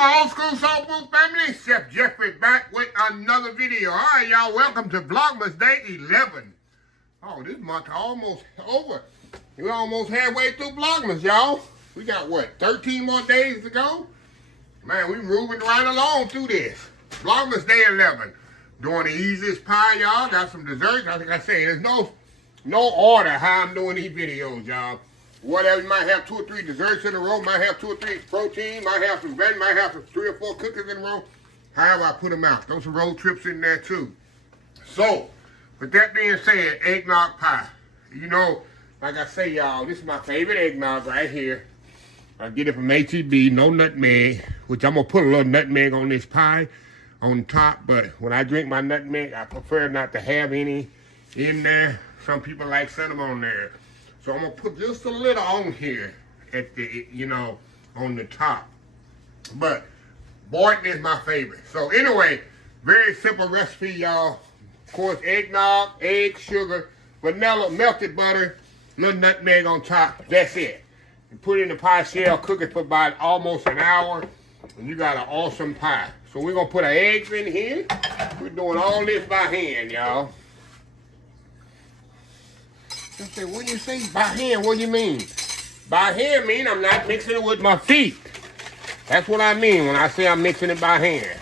my old school soul food family? Chef Jeffrey back with another video. All right, y'all, welcome to Vlogmas Day 11. Oh, this month almost over. We're almost halfway through Vlogmas, y'all. We got, what, 13 more days to go? Man, we moving right along through this. Vlogmas Day 11. Doing the easiest pie, y'all. Got some desserts. Like I say, there's no order how I'm doing these videos, y'all. Whatever, you might have 2 or 3 desserts in a row, might have 2 or 3 protein, might have some bread, might have some 3 or 4 cookies in a row. However I put them out. Throw some road trips in there too. So, with that being said, eggnog pie. You know, like I say, y'all, this is my favorite eggnog right here. I get it from HEB, no nutmeg, which I'm going to put a little nutmeg on this pie on top. But when I drink my nutmeg, I prefer not to have any in there. Some people like cinnamon on there. So I'm going to put just a little on here at the, you know, on the top. But Boynton is my favorite. So anyway, very simple recipe, y'all. Of course, eggnog, egg, sugar, vanilla, melted butter, little nutmeg on top. That's it. You put it in the pie shell, cook it for about almost an hour, and you got an awesome pie. So we're going to put our eggs in here. We're doing all this by hand, y'all. I say, what do you say by hand? What do you mean? By hand mean I'm not mixing it with my feet. That's what I mean when I say I'm mixing it by hand.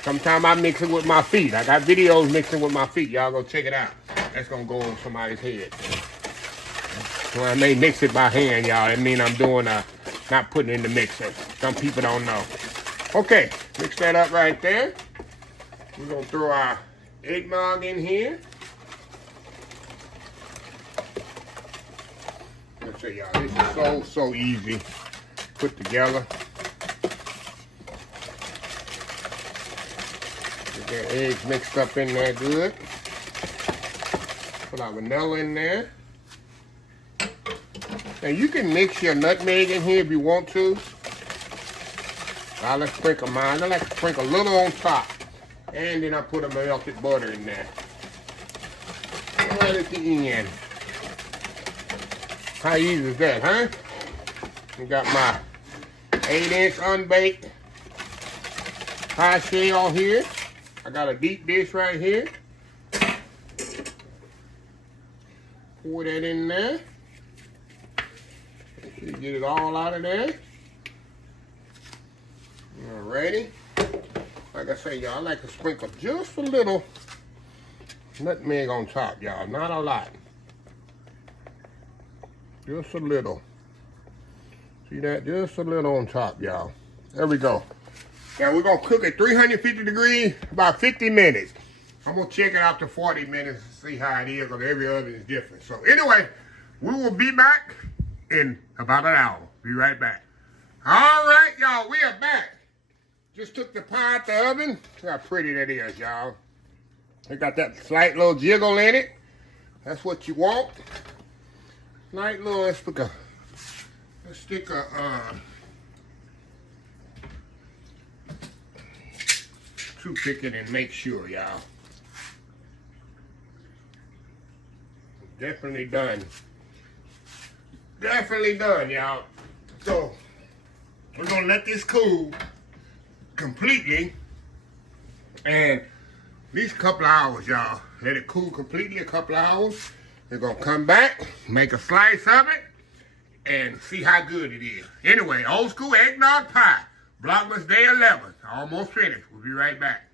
Sometimes I mix it with my feet. I got videos mixing with my feet. Y'all go check it out. That's going to go on somebody's head. When I may mix it by hand, y'all, that mean I'm doing not putting it in the mixer. Some people don't know. Okay, mix that up right there. We're going to throw our eggnog in here. Let's say, y'all, this is so easy put together. Get that eggs mixed up in there good. Put our vanilla in there. Now you can mix your nutmeg in here if you want to. I like to sprinkle mine. I like to sprinkle a little on top. And then I put a melted butter in there. Right at the end. How easy is that, huh? I got my 8-inch unbaked pie shell here. I got a deep dish right here. Pour that in there. Make sure you get it all out of there. Alrighty. Like I say, y'all, I like to sprinkle just a little nutmeg on top, y'all. Not a lot. Just a little. See that? Just a little on top, y'all. There we go. Now we're going to cook at 350 degrees about 50 minutes. I'm going to check it out to 40 minutes and see how it is, because every oven is different. So anyway, we will be back in about an hour. Be right back. All right, y'all, we are back. Just took the pie out the oven. See how pretty that is, y'all. It got that slight little jiggle in it. That's what you want. Slight little, let's stick a toothpick in and make sure, y'all. Definitely done. Definitely done, y'all. So, we're going to let this cool completely. And at least a couple of hours, y'all. Let it cool completely a couple of hours. We're going to come back, make a slice of it, and see how good it is. Anyway, old school eggnog pie. Vlogmas Day 11. Almost finished. We'll be right back.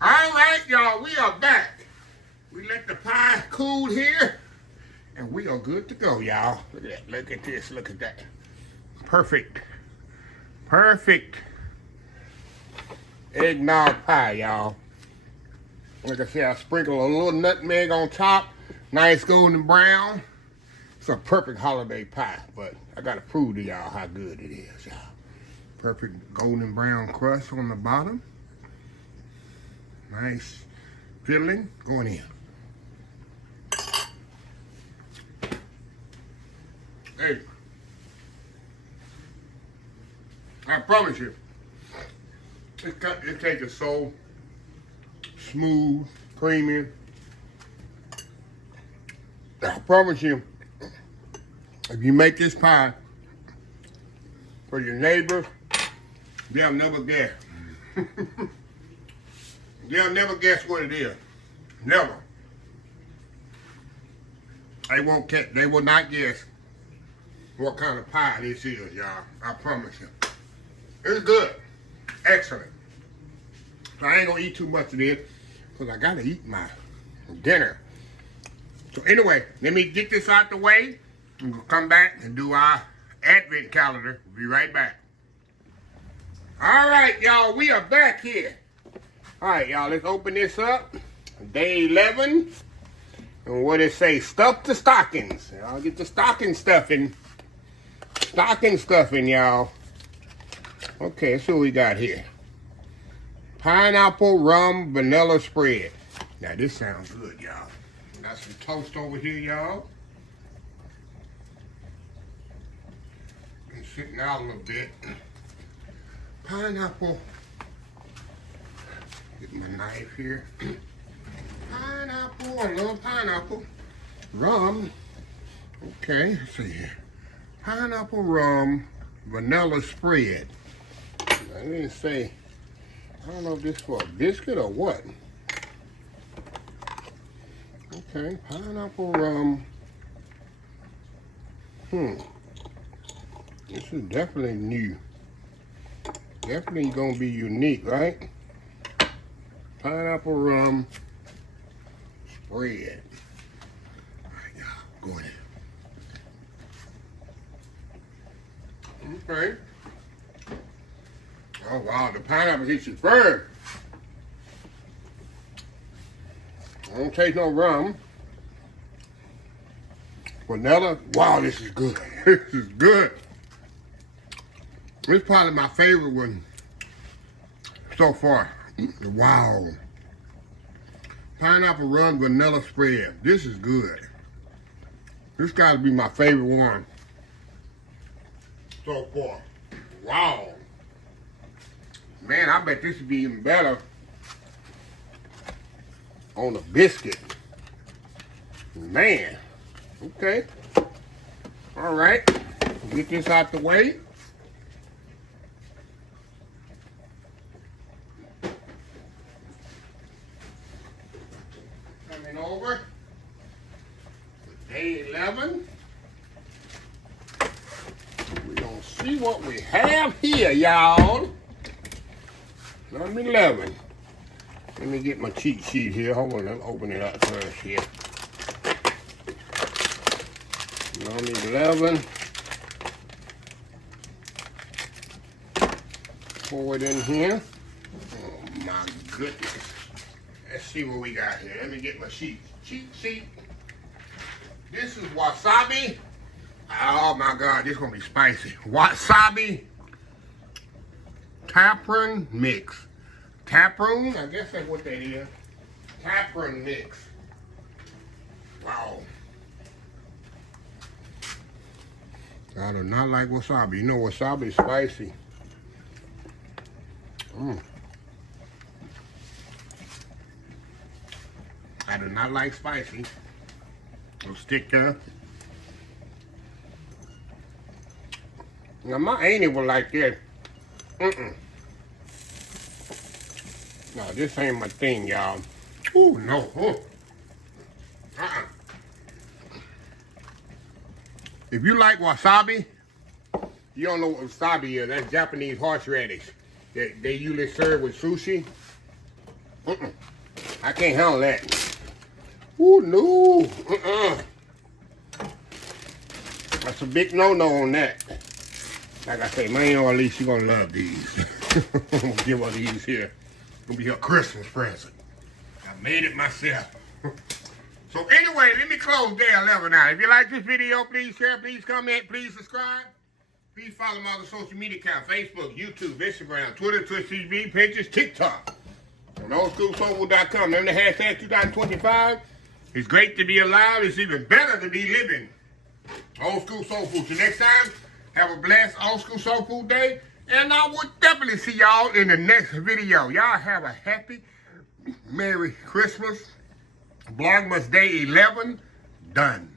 All right, y'all. We are back. We let the pie cool here. And we are good to go, y'all. Look at that. Look at this. Look at that. Perfect. Perfect eggnog pie, y'all. Like I said, I sprinkle a little nutmeg on top. Nice golden brown. It's a perfect holiday pie, but I gotta prove to y'all how good it is, y'all. Perfect golden brown crust on the bottom. Nice filling going in. Hey, I promise you, it tastes so smooth, creamy. I promise you, if you make this pie for your neighbors, They'll never guess. They'll never guess what it is. Never. They will not guess what kind of pie this is, y'all. I promise you. It's good. Excellent. So I ain't gonna eat too much of this because I gotta eat my dinner. So anyway, let me get this out the way. We'll come back and do our Advent calendar. We'll be right back. All right, y'all, we are back here. All right, y'all, let's open this up. Day 11. And what it say? Stuff the stockings. I'll get the stocking stuffing. Stocking stuffing, y'all. Okay, let's see what we got here. Pineapple rum vanilla spread. Now, this sounds good, y'all. Got some toast over here, y'all. Been sitting out a little bit. Pineapple. Get my knife here. Pineapple, a little pineapple. Rum. Okay, let's see here. Pineapple rum vanilla spread. I didn't say, I don't know if this is for a biscuit or what. Okay, pineapple rum. This is definitely new. Definitely gonna be unique, right? Pineapple rum spread. All right, y'all, go ahead. Okay. Oh wow, the pineapple hits you first. I don't taste no rum. Vanilla. Wow, this is good. This is good. This is probably my favorite one so far. Wow. Pineapple rum vanilla spread. This is good. This got to be my favorite one so far. Wow. Man, I bet this would be even better on a biscuit. Man. Okay. All right. Get this out the way. Coming over to day 11. We're going to see what we have here, y'all. Number 11. Let me get my cheat sheet here. Hold on, let's open it up first here. Number 11. Pour it in here. Oh my goodness. Let's see what we got here. Let me get my cheat sheet. This is wasabi. Oh my God, this is gonna be spicy. Wasabi taproot mix. Taproot, I guess that's what that is. Taproot mix. Wow. I do not like wasabi. You know wasabi is spicy. I do not like spicy. It'll stick there. Now my auntie was like this. No, this ain't my thing, y'all. Ooh, no. If you like wasabi, you don't know what wasabi is. That's Japanese horseradish that they usually serve with sushi. I can't handle that. Ooh, no. That's a big no-no on that. Like I say, man, or at least she gonna love these. I'm gonna give her these here. Gonna be her Christmas present. I made it myself. So anyway, let me close day 11 out. If you like this video, please share, please comment, please subscribe. Please follow my other social media accounts: Facebook, YouTube, Instagram, Twitter, Twitch TV, Pinterest, TikTok. On oldschoolsoulfood.com. Remember the hashtag 2025. It's great to be alive. It's even better to be living. Old School Soul Food. Till next time, have a blessed Old School Soul Food day. And I will definitely see y'all in the next video. Y'all have a happy, Merry Christmas. Vlogmas Day 11 done.